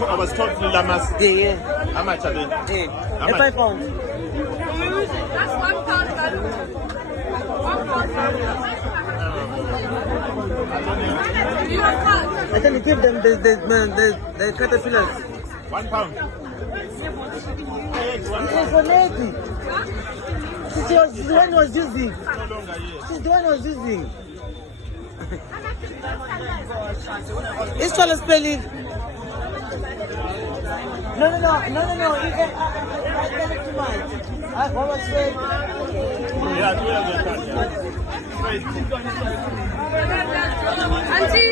I was taught to Lamas. Yeah. How much are they? Yeah. How And much? £5. That's £1 value. Do you have cards? I can give them the caterpillars. £1. It's for lady. She's the one who was using. No longer here. She's the one who was using. It's trying to spell it. No. You can, I tell it too much. What was it? Yeah, do it again. Auntie.